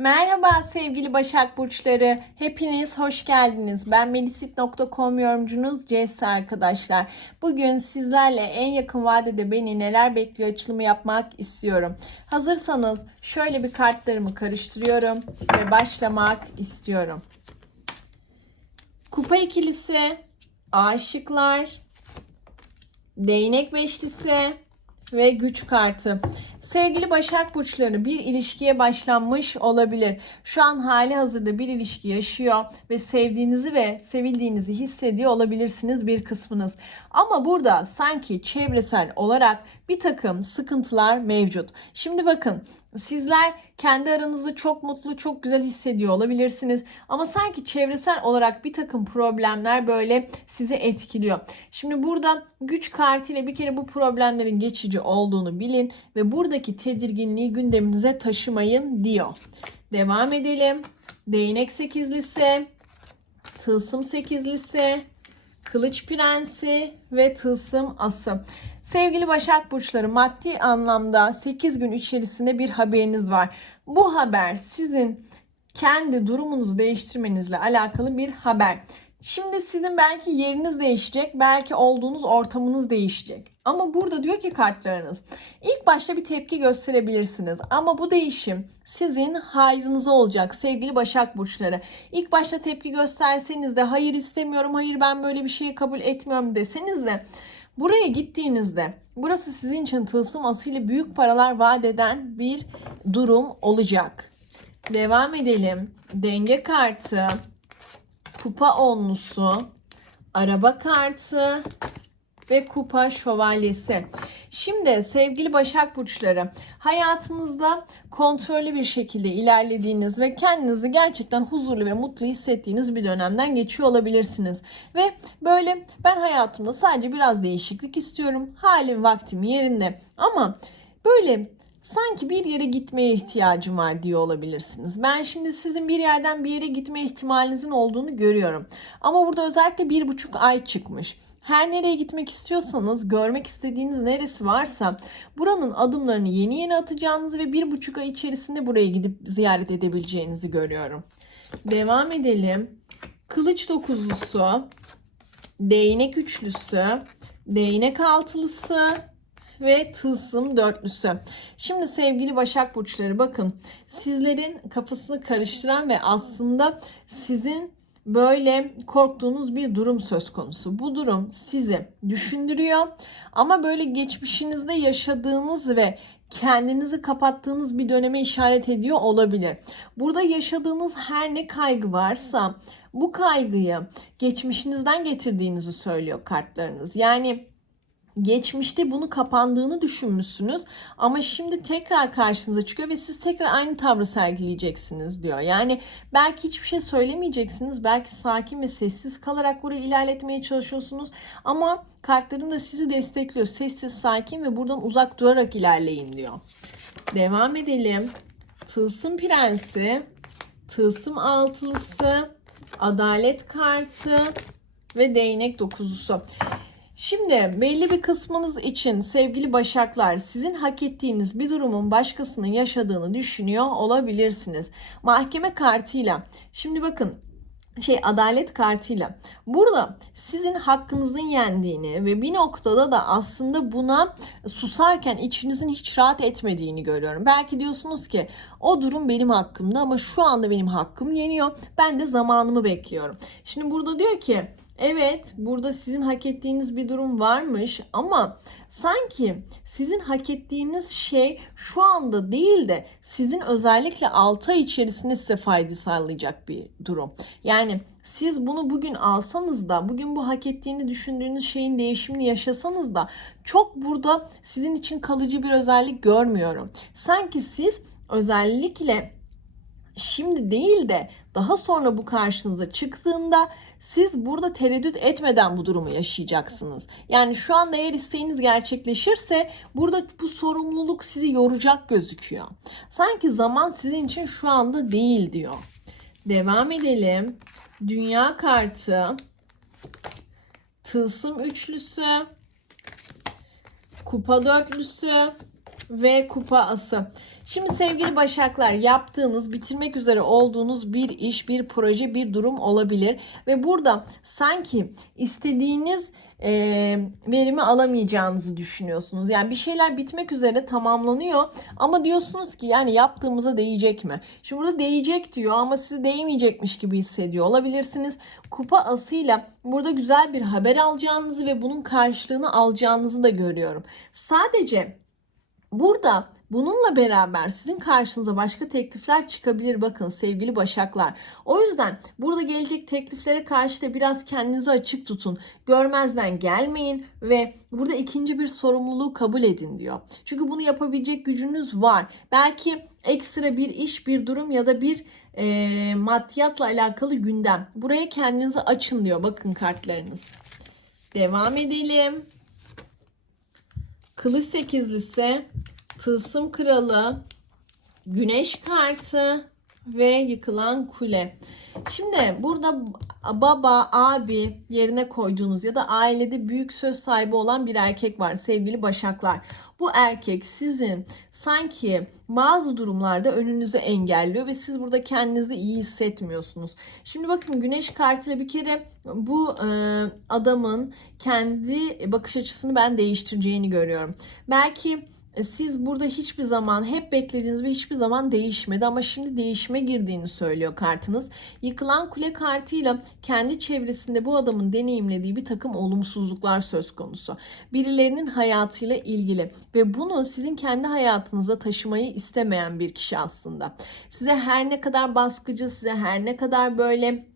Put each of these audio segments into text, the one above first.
Merhaba sevgili Başak Burçları. Hepiniz hoş geldiniz. Ben Melisit.com yorumcunuz Jess arkadaşlar. Bugün sizlerle en yakın vadede beni neler bekliyor açılımı yapmak istiyorum. Hazırsanız şöyle bir kartlarımı karıştırıyorum ve başlamak istiyorum. Kupa ikilisi, aşıklar, değnek beşlisi, ve güç kartı. Sevgili Başak Burçları bir ilişkiye başlanmış olabilir. Şu an hali hazırda bir ilişki yaşıyor ve sevdiğinizi ve sevildiğinizi hissediyor olabilirsiniz bir kısmınız. Ama burada sanki çevresel olarak bir takım sıkıntılar mevcut. Şimdi bakın sizler kendi aranızda çok mutlu, çok güzel hissediyor olabilirsiniz. Ama sanki çevresel olarak bir takım problemler böyle sizi etkiliyor. Şimdi burada güç kartıyla bir kere bu problemlerin geçici olduğunu bilin ve buradaki tedirginliği gündeminize taşımayın diyor. Devam edelim. Değnek sekizlisi, tılsım sekizlisi, kılıç prensi ve tılsım ası. Sevgili Başak Burçları maddi anlamda 8 gün içerisinde bir haberiniz var. Bu haber sizin kendi durumunuzu değiştirmenizle alakalı bir haber. Şimdi sizin belki yeriniz değişecek, belki olduğunuz ortamınız değişecek. Ama burada diyor ki kartlarınız ilk başta bir tepki gösterebilirsiniz ama bu değişim sizin hayrınıza olacak sevgili Başak Burçları. İlk başta tepki gösterseniz de hayır istemiyorum, hayır ben böyle bir şeyi kabul etmiyorum deseniz de Buraya gittiğinizde burası sizin için tılsım asıyla büyük paralar vaat eden bir durum olacak. Devam edelim. Denge kartı, kupa onlusu, araba kartı ve kupa şövalyesi. Şimdi sevgili Başak Burçları hayatınızda kontrollü bir şekilde ilerlediğiniz ve kendinizi gerçekten huzurlu ve mutlu hissettiğiniz bir dönemden geçiyor olabilirsiniz. Ve böyle ben hayatımda sadece biraz değişiklik istiyorum. Halim vaktim yerinde ama böyle sanki bir yere gitmeye ihtiyacım var diyor olabilirsiniz. Ben şimdi sizin bir yerden bir yere gitme ihtimalinizin olduğunu görüyorum. Ama burada özellikle bir buçuk ay çıkmış. Her nereye gitmek istiyorsanız, görmek istediğiniz neresi varsa buranın adımlarını yeni yeni atacağınızı ve bir buçuk ay içerisinde buraya gidip ziyaret edebileceğinizi görüyorum. Devam edelim. Kılıç dokuzlusu, değnek üçlüsü, değnek altılısı, ve tılsım dörtlüsü. Şimdi sevgili Başak Burçları bakın sizlerin kafasını karıştıran ve aslında sizin böyle korktuğunuz bir durum söz konusu. Bu durum sizi düşündürüyor ama böyle geçmişinizde yaşadığınız ve kendinizi kapattığınız bir döneme işaret ediyor olabilir. Burada yaşadığınız her ne kaygı varsa bu kaygıyı geçmişinizden getirdiğinizi söylüyor kartlarınız. Yani geçmişte bunu kapandığını düşünmüşsünüz ama şimdi tekrar karşınıza çıkıyor ve siz tekrar aynı tavrı sergileyeceksiniz diyor. Yani belki hiçbir şey söylemeyeceksiniz. Belki sakin ve sessiz kalarak burayı ilerletmeye çalışıyorsunuz ama kartlarım da sizi destekliyor. Sessiz, sakin ve buradan uzak durarak ilerleyin diyor. Devam edelim. Tılsım prensi, tılsım altılısı, adalet kartı ve değnek dokuzlusu. Şimdi belli bir kısmınız için sevgili başaklar sizin hak ettiğiniz bir durumun başkasının yaşadığını düşünüyor olabilirsiniz. Mahkeme kartıyla şimdi bakın şey adalet kartıyla burada sizin hakkınızın yendiğini ve bir noktada da aslında buna susarken içinizin hiç rahat etmediğini görüyorum. Belki diyorsunuz ki o durum benim hakkımda ama şu anda benim hakkım yeniyor. Ben de zamanımı bekliyorum. Şimdi burada diyor ki Evet, burada sizin hak ettiğiniz bir durum varmış ama sanki sizin hak ettiğiniz şey şu anda değil de sizin özellikle 6 ay içerisinde size fayda sağlayacak bir durum. Yani siz bunu bugün alsanız da bugün bu hak ettiğini düşündüğünüz şeyin değişimini yaşasanız da çok burada sizin için kalıcı bir özellik görmüyorum. Sanki siz özellikle şimdi değil de daha sonra bu karşınıza çıktığında siz burada tereddüt etmeden bu durumu yaşayacaksınız. Yani şu anda eğer isteğiniz gerçekleşirse burada bu sorumluluk sizi yoracak gözüküyor. Sanki zaman sizin için şu anda değil diyor. Devam edelim. Dünya kartı, tılsım üçlüsü, kupa dörtlüsü ve kupa ası. Şimdi sevgili Başaklar yaptığınız, bitirmek üzere olduğunuz bir iş, bir proje, bir durum olabilir. Ve burada sanki istediğiniz e, verimi alamayacağınızı düşünüyorsunuz. Yani bir şeyler bitmek üzere tamamlanıyor ama diyorsunuz ki yani yaptığımıza değecek mi? Şimdi burada değecek diyor ama size değmeyecekmiş gibi hissediyor olabilirsiniz. Kupa asıyla burada güzel bir haber alacağınızı ve bunun karşılığını alacağınızı da görüyorum. Sadece burada Bununla beraber sizin karşınıza başka teklifler çıkabilir bakın sevgili başaklar. O yüzden burada gelecek tekliflere karşı da biraz kendinizi açık tutun. Görmezden gelmeyin ve burada ikinci bir sorumluluğu kabul edin diyor. Çünkü bunu yapabilecek gücünüz var. Belki ekstra bir iş, bir durum ya da bir e, maddiyatla alakalı gündem. Buraya kendinizi açın diyor bakın kartlarınız. Devam edelim. Kılıç sekizlisi Tılsım Kralı, Güneş kartı ve yıkılan kule. Şimdi burada baba, abi yerine koyduğunuz ya da ailede büyük söz sahibi olan bir erkek var sevgili başaklar. Bu erkek sizin sanki bazı durumlarda önünüzü engelliyor ve siz burada kendinizi iyi hissetmiyorsunuz. Şimdi bakın güneş kartıyla bir kere bu e, adamın kendi bakış açısını ben değiştireceğini görüyorum. Belki siz burada hiçbir zaman hep beklediğiniz ve hiçbir zaman değişmedi ama şimdi değişime girdiğini söylüyor kartınız. Yıkılan kule kartıyla kendi çevresinde bu adamın deneyimlediği bir takım olumsuzluklar söz konusu. Birilerinin hayatıyla ilgili ve bunu sizin kendi hayatınıza taşımayı istemeyen bir kişi aslında. Size her ne kadar baskıcı, size her ne kadar böyle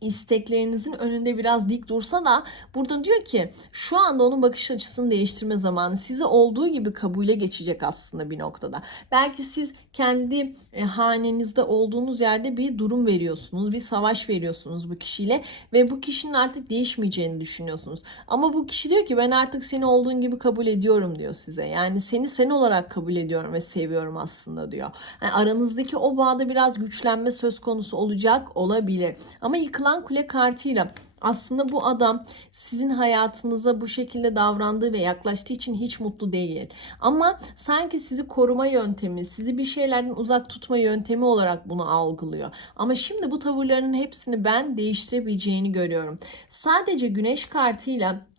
isteklerinizin önünde biraz dik dursa da burada diyor ki şu anda onun bakış açısını değiştirme zamanı sizi olduğu gibi kabule geçecek aslında bir noktada. Belki siz kendi e, hanenizde olduğunuz yerde bir durum veriyorsunuz, bir savaş veriyorsunuz bu kişiyle ve bu kişinin artık değişmeyeceğini düşünüyorsunuz. Ama bu kişi diyor ki ben artık seni olduğun gibi kabul ediyorum diyor size. Yani seni sen olarak kabul ediyorum ve seviyorum aslında diyor. Yani aranızdaki o bağda biraz güçlenme söz konusu olacak olabilir. Ama yıkılan kule kartıyla aslında bu adam sizin hayatınıza bu şekilde davrandığı ve yaklaştığı için hiç mutlu değil. Ama sanki sizi koruma yöntemi, sizi bir şeylerden uzak tutma yöntemi olarak bunu algılıyor. Ama şimdi bu tavırlarının hepsini ben değiştirebileceğini görüyorum. Sadece güneş kartıyla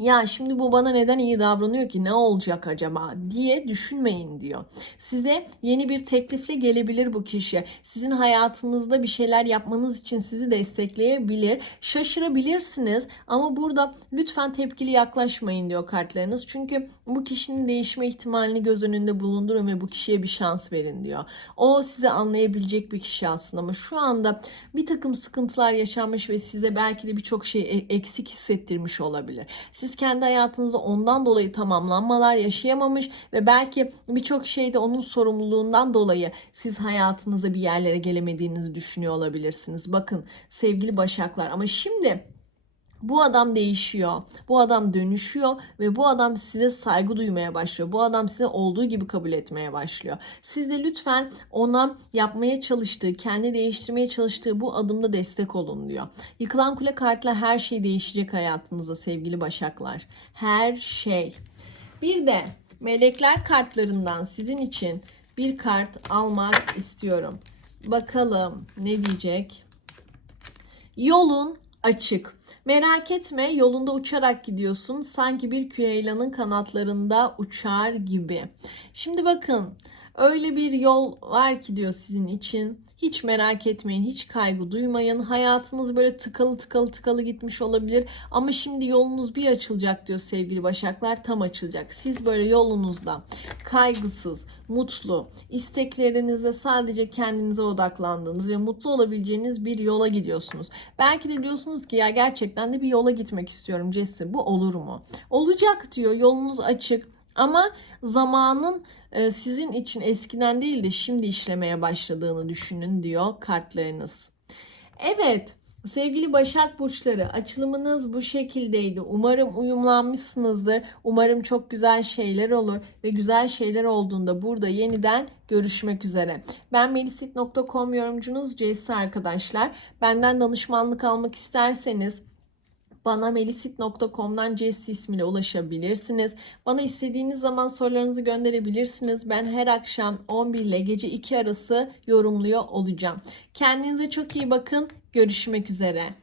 ya şimdi bu bana neden iyi davranıyor ki ne olacak acaba diye düşünmeyin diyor. Size yeni bir teklifle gelebilir bu kişi. Sizin hayatınızda bir şeyler yapmanız için sizi destekleyebilir. Şaşırabilirsiniz ama burada lütfen tepkili yaklaşmayın diyor kartlarınız. Çünkü bu kişinin değişme ihtimalini göz önünde bulundurun ve bu kişiye bir şans verin diyor. O size anlayabilecek bir kişi aslında ama şu anda bir takım sıkıntılar yaşanmış ve size belki de birçok şey e- eksik hissettirmiş olabilir. Siz kendi hayatınızda ondan dolayı tamamlanmalar yaşayamamış ve belki birçok şeyde onun sorumluluğundan dolayı siz hayatınızda bir yerlere gelemediğinizi düşünüyor olabilirsiniz. Bakın sevgili başaklar ama şimdi bu adam değişiyor. Bu adam dönüşüyor ve bu adam size saygı duymaya başlıyor. Bu adam size olduğu gibi kabul etmeye başlıyor. Siz de lütfen ona yapmaya çalıştığı, kendi değiştirmeye çalıştığı bu adımda destek olun diyor. Yıkılan kule kartla her şey değişecek hayatınızda sevgili başaklar. Her şey. Bir de melekler kartlarından sizin için bir kart almak istiyorum. Bakalım ne diyecek? Yolun açık. Merak etme yolunda uçarak gidiyorsun. Sanki bir küheylanın kanatlarında uçar gibi. Şimdi bakın öyle bir yol var ki diyor sizin için. Hiç merak etmeyin, hiç kaygı duymayın. Hayatınız böyle tıkalı tıkalı tıkalı gitmiş olabilir. Ama şimdi yolunuz bir açılacak diyor sevgili başaklar. Tam açılacak. Siz böyle yolunuzda kaygısız, mutlu, isteklerinize sadece kendinize odaklandığınız ve mutlu olabileceğiniz bir yola gidiyorsunuz. Belki de diyorsunuz ki ya gerçekten de bir yola gitmek istiyorum Jesse. Bu olur mu? Olacak diyor. Yolunuz açık. Ama zamanın e, sizin için eskiden değil de şimdi işlemeye başladığını düşünün diyor kartlarınız. Evet. Sevgili Başak Burçları açılımınız bu şekildeydi. Umarım uyumlanmışsınızdır. Umarım çok güzel şeyler olur ve güzel şeyler olduğunda burada yeniden görüşmek üzere. Ben melisit.com yorumcunuz Cesi arkadaşlar. Benden danışmanlık almak isterseniz Bana melisit.com'dan Jess ismiyle ulaşabilirsiniz. Bana istediğiniz zaman sorularınızı gönderebilirsiniz. Ben her akşam 11 ile gece 2 arası yorumluyor olacağım. Kendinize çok iyi bakın. Görüşmek üzere.